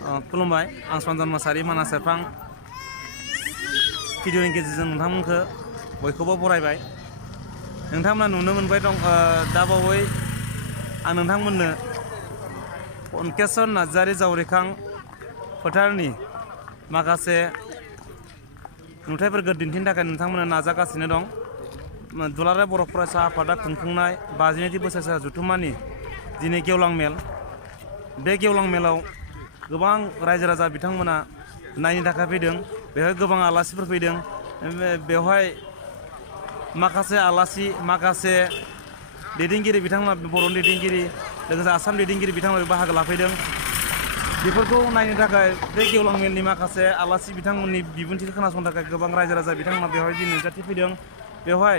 खुलुमबाय आं सनजन मोसाहारि मानास सेरफां भिडिअनि गेजेरजों नोंथांमोनखौ बयखौबो बरायबाय। नोंथांमोना नुनो मोनबाय दं दा बावै आं नोंथांमोननो कनकेस्वर नार्जारि जावरिखां फोथारनि माखासे नुथायफोरखौ दिन्थिनो थाखाय नोंथांमोना नाजागासिनो दं। दुलाराय बर' फरायसा आफादा खुंफुंनाय 52थि बोसोरसा जथुम्मानि दिनै गेवलां मेल। बे गेवलां मेलाव गोबां रायजो राजा बिथांमोना नायनो थाखाय फैदों। बेवहाय गोबां आलासिफोर फैदों। बेवहाय माखासे आलासि माखासे दैदेनगिरि बिथांमोना बर'नि दैदेनगिरि लोगोसे आसाम दैदेनगिरि बिथांमोना बाहागो लाफैदों। बेफोरखौ नायनो थाखाय बे गेवलां मेलनि माखासे आलासि बिथांमोननि बिबुंथिखौ खोनासंनो थाखाय गोबां रायजो राजा बिथांमोना बेवहाय दिनै नुजाथिफैदों। बेवहाय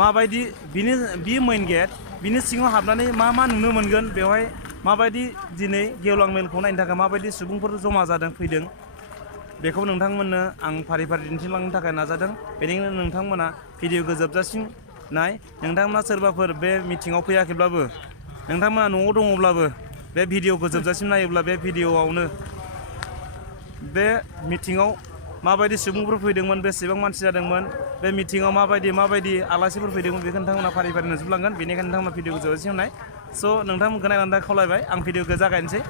माबायदि बि मेइन गेट बिनि सिङाव हाबनानै मा नुनो मोनगोन, बेवहाय माबायदि दिनै गेवलां मेलखौ नायनो थाखाय माबायदि सुबुंफोर जमा जादों फैदों, बेखौ नोंथांमोननो आं फारि फारि दिन्थिलांनो थाखाय नाजादों। बेनिखायनो नोंथांमोना भिडिअखौ जोबजासिम नाय। नोंथांमोना सोरबाफोर बे मिटिङाव फैयाखैब्लाबो, नोंथांमोना न'आव दङब्लाबो बे भिडिअखौ जोबजासिम नायोब्ला बे भिडिअआवनो बे मिटिङाव माबायदि सुबुंफोर फैदोंमोन, बेसेबां मानसि जादोंमोन, बे मिटिङाव माबायदि आलासिफोर फैदोंमोन, बेखौ नोंथांमोना फारि फारि नुजोबलांगोन। बेनिखायनो नोंथांमोना भिडिअखौ जोबजासिम नाय। स' नोंथांमोनखौ नायनानै दा खावलायबाय, आं भिडिअखौ जागायनोसै।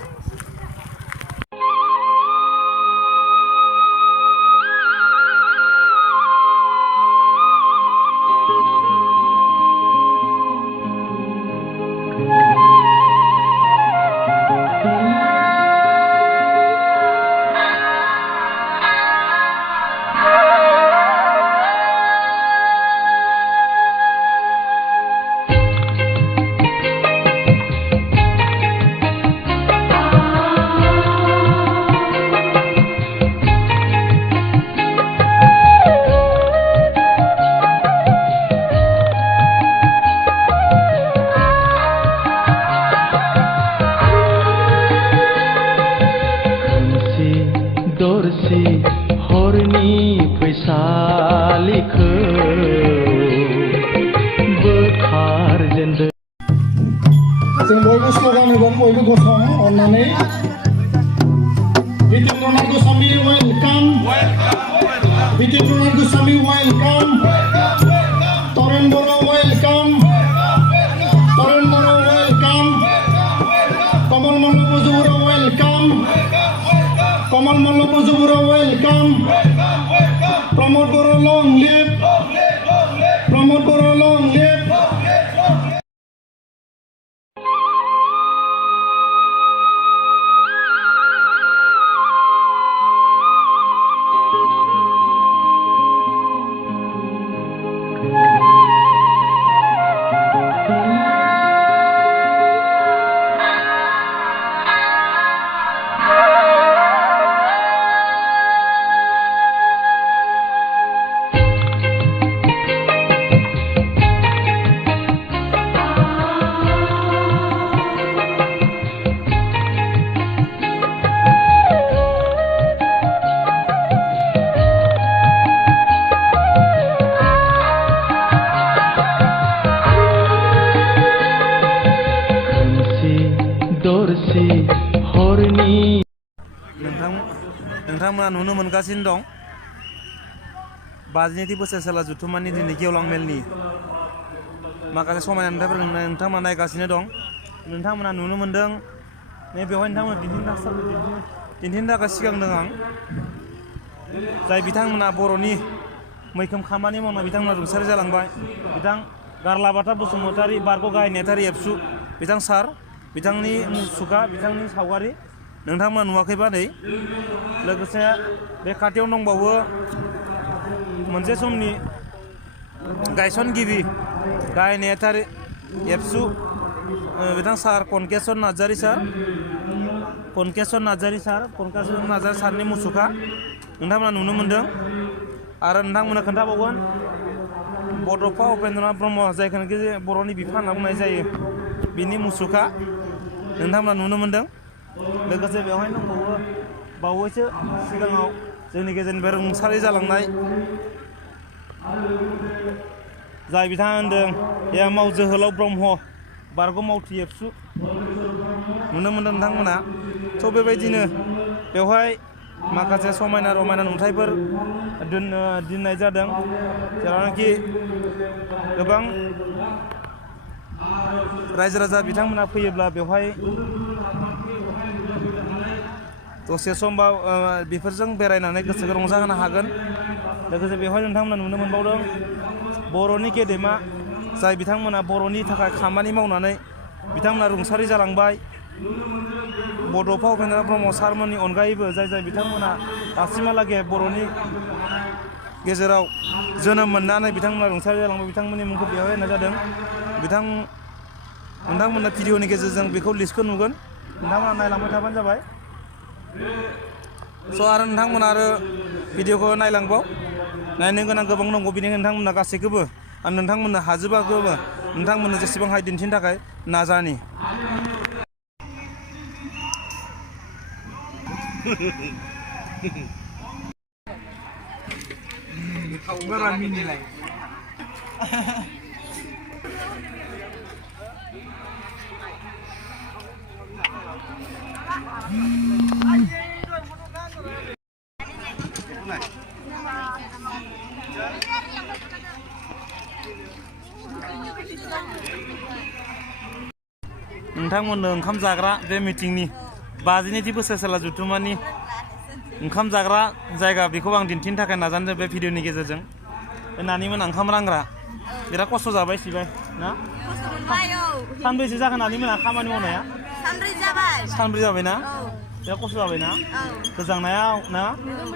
हरनि फैसालिखौ बोखारजेनदों। जों बयबो स्ल'गान होगोन, बयबो गसं अननानै। बिटिन्द्रनाथ गोस्वामी वेलकाम, बिटिन्द्रनाथ गोस्वामी वेलकाम, तरुण बर' वेलकाम, तरुण बर' वेलकाम, कमल मल्ल बजबरा वेलकाम, कमल मल्ल बजबरा वेलकाम, प्रमोद बर' लंग लिभ, प्रमोद बर' लंग लिभ। नोंथांमोना नुनो मोनगासिनो दं 52थि बोसोरसाला जथुम्मानि दिनै गेवलां मेलनि माखासे समायना नुथायफोरखौ नोंथांमोना नायगासिनो दं। नोंथांमोना नुनो मोनदों बेवहाय नोंथांमोना दिन्थिनो थाखाय सिगांदों आं जाय बिथांमोना बर'नि मैखोम खामानि मावना बिथांमोना रुंसारि जालांबाय। बिथां गारलाबाथा बसुमतारी, बारग' गाहाय नेहाथारि एबसु बिथां सार, बिथांनि मुसुखा, बिथांनि सावगारि नोंथांमोना नुवाखैबा नै। लोगोसे बे खाथियाव दंबावो मोनसे समनि गायसनगिरि गाहाय नेहाथारि एबसु बिथां सार कनकेस्वर नार्जारि सारनि मुसुखा नोंथांमोना नुनो मोनदों। आरो नोंथांमोना खोन्थाबावगोन बड'फा उपेन्द्रनाथ ब्रह्म, जायखौनाखि बर'नि बिफा होनना बुंनाय जायो, बिनि मुसुखा नोंथांमोना नुनो मोनदों। लोगोसे बेवहाय दंबावो बावैसो सिगाङाव जोंनि गेजेरनिफ्राय रुंसारि जालांनाय जाय बिथाङा होनदों यामाव जोहोलाव ब्रह्म, बारग' मावथि एबसु नुनो मोनदों नोंथांमोना। थ' बेबायदिनो बेवहाय माखासे समायना रमायना नुथायफोर दोननाय जादों जेरावनाखि गोबां रायजो राजा बिथांमोना फैयोब्ला बेवहाय दसे सम बा बेफोरजों बेरायनानै गोसोखौ रंजाहोनो हागोन लोगोसे बेवहाय नोंथांमोना नुनो मोनबावदों बर'नि गेदेमा जाय बिथांमोना बर'नि थाखाय खामानि मावनानै बिथांमोना रुंसारि जालांबाय बड'फा उपेन्द्र ब्रह्म सारमोननि अनगायैबो जाय बिथांमोना दासिमहालागै बर'नि गेजेराव जोनोम मोननानै बिथांमोना रुंसारि जालांबाय बिथांमोननि मुंखौ बेवहाय होनाय जादों नोंथांमोना भिडिअनि गेजेरजों बेखौ लिस्टखौ नुगोन नोंथांमोना नायलांबाय थाबानो जाबाय स' आरो नोंथांमोना आरो भिडिअखौ नायलांबाव नायनो गोनां गोबां दंबावो बेनिखायनो नोंथांमोना गासैखौबो आं नोंथांमोननो हाजोबाखौबो नोंथांमोननो जेसेबां हायो दिन्थिनो थाखाय नाजानि नोंथांमोननो ओंखाम जाग्रा बे मिटिंनि 52थि बोसोरसाला जथुम्मानि ओंखाम जाग्रा जायगा बेखौ आं दिन्थिनो थाखाय नाजादों बे भिडिअनि गेजेरजों बे नानिमोन ओंखाम रानग्रा बिराद खस्थ' जाबाय सिबाय ना सानब्रैसो जागोन नानिमोना खामानि मावनाया सानब्रै जाबाय ना बिराद खस्थ' जाबाय ना गोजांनायाव ना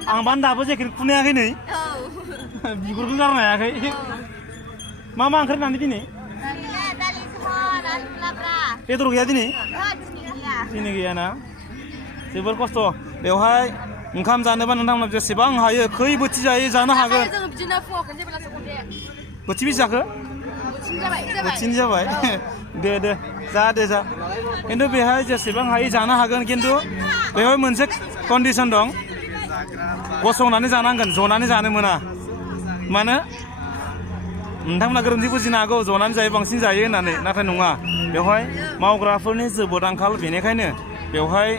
आं बान दाबो जेकेट खुनायाखै नै बिगुरखौ गारनो हायाखै मा ओंख्रि नानि दिनै बेदर गैया दिनै गैया ना जोबोर खस्थ' बेवहाय ओंखाम जानोबा नोंथांमोना जेसेबां हायो खै बोथि जायो जानो हागोन बोथि बेसे जाखो बोथिनि जाबाय दे जा खिन्थु बेहाय जेसेबां हायो जानो हागोन खिन्थु बेवहाय मोनसे कन्डिसन दं गसंनानै जानांगोन जनानै जानो मोना मानो नोंथांमोना गोरोन्थि बुजिनो हागौ जनानै जायो बांसिन जायो होननानै नाथाय नङा बेवहाय मावग्राफोरनि जोबोद आंखाल बेनिखायनो बेवहाय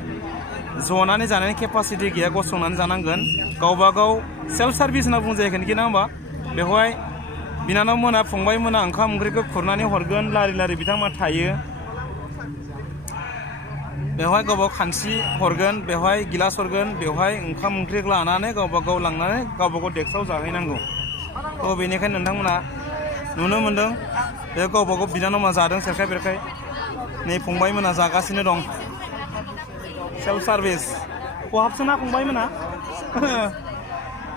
जनानै जानायनि केपासिटि गैया गसंनानै जानांगोन गावबा गाव सेल्फ सार्भिस होनना बुंजायो ना होमबा बेवहाय बिनानाव मोना फंबाय मोना ओंखाम ओंख्रिखौ खुरनानै हरगोन लारि बिथांमोना थायो बेवहाय गावबा गाव खानसि हरगोन बेवहाय गिलास हरगोन बेवहाय ओंखाम ओंख्रिखौ लानानै गावबा गाव लांनानै गावबा गाव डेस्कआव जाहैनांगौ थ' बेनिखायनो नोंथांमोना नुनो मोनदों बे गावबा गाव बिनानावमा जादों सेरखाय बेरखाय नै फंबाय मोना जागासिनो दं सेल्फ सार्भिस खहाबसोना फंबाय मोना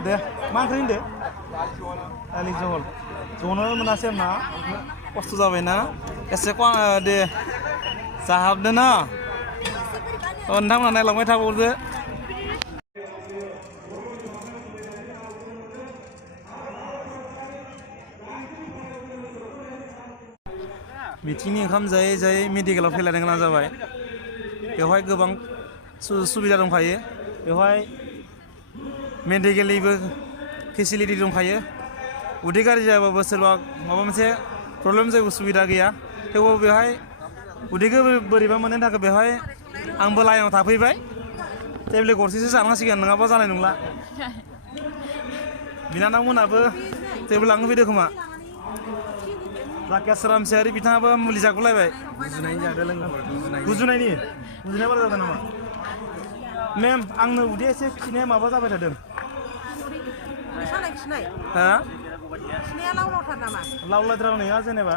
दे मा ओंख्रि होनदो दालि जहल जनो मोनासै आंना खस्थ' जाबायना एसे दे जाहाबदो ना नोंथांमोना नायलांबाय थाबावदो मिथिंनि ओंखाम जायै मेडिकेलाव फैलायनो गोनां जाबाय बेवहाय गोबां सुबिदा दंखायो बेवहाय मेडिकेलनिबो फेसिलिटि दंखायो उदै गाज्रि जायाबाबो सोरबा माबा मोनसे प्रब्लेम जेबो सुबिदा गैया थेवबो बेवहाय उदैखौ बोरैबा मोननो थाखाय बेवहाय आंबो लाइनाव थाफैबाय टेब्लेट गरसेसो जानांसिगोन नङाबा जानाय नंला बिनानाव मोनाबो टेब्लेट लांनो फैदो खोमा राकेश रामसियारि बिथाङाबो मुलि जागुलायबाय गुजुनायनि बारा जादों नामा मेम आंनो उदै एसे खिनाया माबा जाबाय थादों हा लावलायद्राव नङा जेनेबा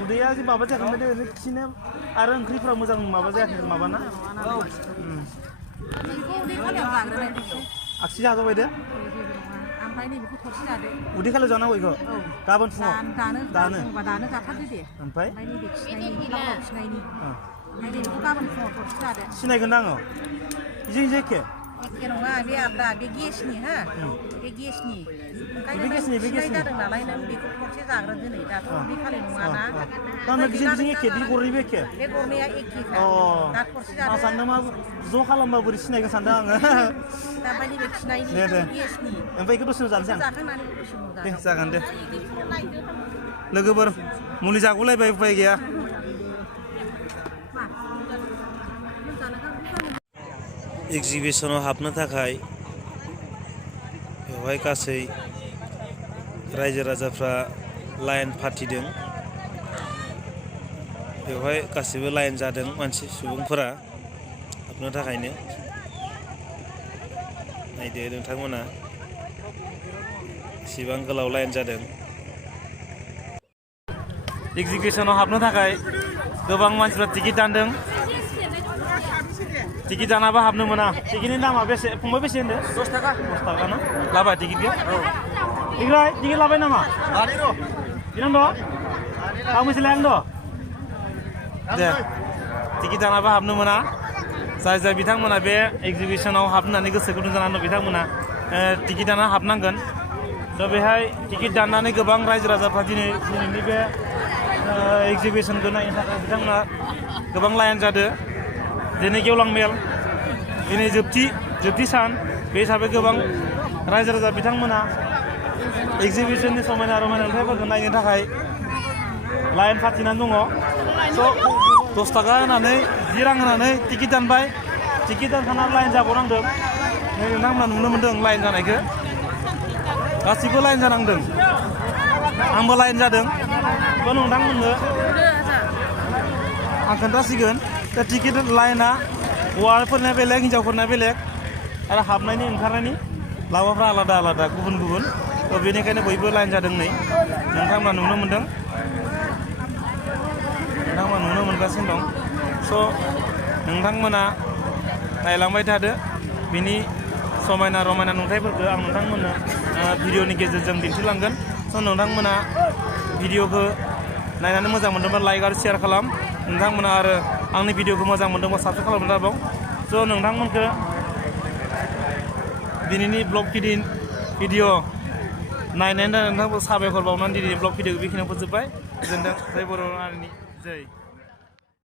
उदैया जे माबा जायाखै ओरैनो खिनाया आरो ओंख्रिफ्रा मोजां माबा जायाखै माबाना आगसि जाजाबाय दे उदै खालियाव जानांगौ बेखौ गाबोन फुङाव दानो जाथारदो दे ओमफ्राय खिनायनि सिनायगोन आङो इजों एखे नङा बे आलदा बे गेसनि हा बे गेसनि जादों नालाय नों बेखौ खरसे जाग्रा दिनै दाथ' उदै खालि नङाना एखे बे गरनैबो एखे बे गरनैया एखे दा खरसे जादों सानदों मा ज' खालामबा बोरै सिनायगोन सानदों आङो दामाय नैबे खिनायनि गेसनि ओमफ्य बेखौ दसे जानोसै आं जाखांनानै दसे दे जागोन दे लोगोफोर मुलि जागुलायबाय उपाय गैया एग्जिबिशनाव हाबनो थाखाय बेवहाय गासै रायजो राजाफ्रा लाइन फाथिदों बेवहाय गासिबो लाइन जादों मानसि सुबुंफोरा हाबनो थाखायनो नायदो नोंथांमोना एसेबां गोलाव लाइन जादों एग्जिबिशनाव हाबनो थाखाय गोबां मानसिफ्रा टिकेट दानदों टिकेट दानाबा हाबनो मोना टिकेटनि दामा बेसे फंबाय बेसे होनदो 10 थाखा ना लाबाय टिकेटखौ इग्राय टिकेट लाबाय नामा बिनां दं आं मोनसे लायन दं दे टिकेट दानाबा हाबनो मोना जाय बिथांमोना बे एग्जिबिशनाव हाबनानै गोसो गुदुं जानानै दं बिथांमोना टिकेट दाना हाबनांगोन दा बेहाय टिकेट दाननानै गोबां रायजो राजाफ्रा दिनैनि बे एग्जिबिशनखौ नायनो थाखाय बिथांमोना गोबां लाइन जादों दिनै गेवलां मेल दिनै जोबथि सान बे हिसाबै गोबां रायजो राजा बिथांमोना एग्जिबिशननि समायना रमायना नुथायफोरखौ नायनो थाखाय लाइन फाथिनानै दङ स' 10 थाखा होनानै 10 रां होनानै टिकेट दानबाय टिकेट दानखांनानै लाइन जाबावनांदों नै नोंथांमोना नुनो मोन्दों लाइन जानायखौ गासिबो लाइन जानांदों आंबो लाइन जादों थ' नोंथांमोननो आं खोन्थासिगोन दा टिकेट लाइना हौवाफोरना बेलेग हिन्जावफोरना बेलेग आरो हाबनायनि ओंखारनायनि लामाफ्रा आलादा आलादा गुबुन थ' बेनिखायनो बयबो लाइन जादों नै नोंथांमोना नुनो मोन्दों नोंथांमोना नुनो मोनगासिनो दं स' नोंथांमोना नायलांबाय थादो बिनि समायना रमायना नुथायफोरखौ आं नोंथांमोननो भिडिअनि गेजेरजों दिन्थिलांगोन स' नोंथांमोना भिडिअखौ नायनानै मोजां मोनदोंबा लाइक आरो शेयार खालाम नोंथांमोना आरो आंनि भिडिअखौ मोजां मोनदोंबा साबस्क्राइब खालामनो दाबाव स' नोंथांमोनखौ दिनैनि ब्लग भिडिअ नायनायनि थाखाय नोंथांखौ साबायखर बावनानै दिनैनि ब्लग भिडिअखौ बेखिनियाव फोजोब्बाय गोजोनथों जय बर' हारिनि जय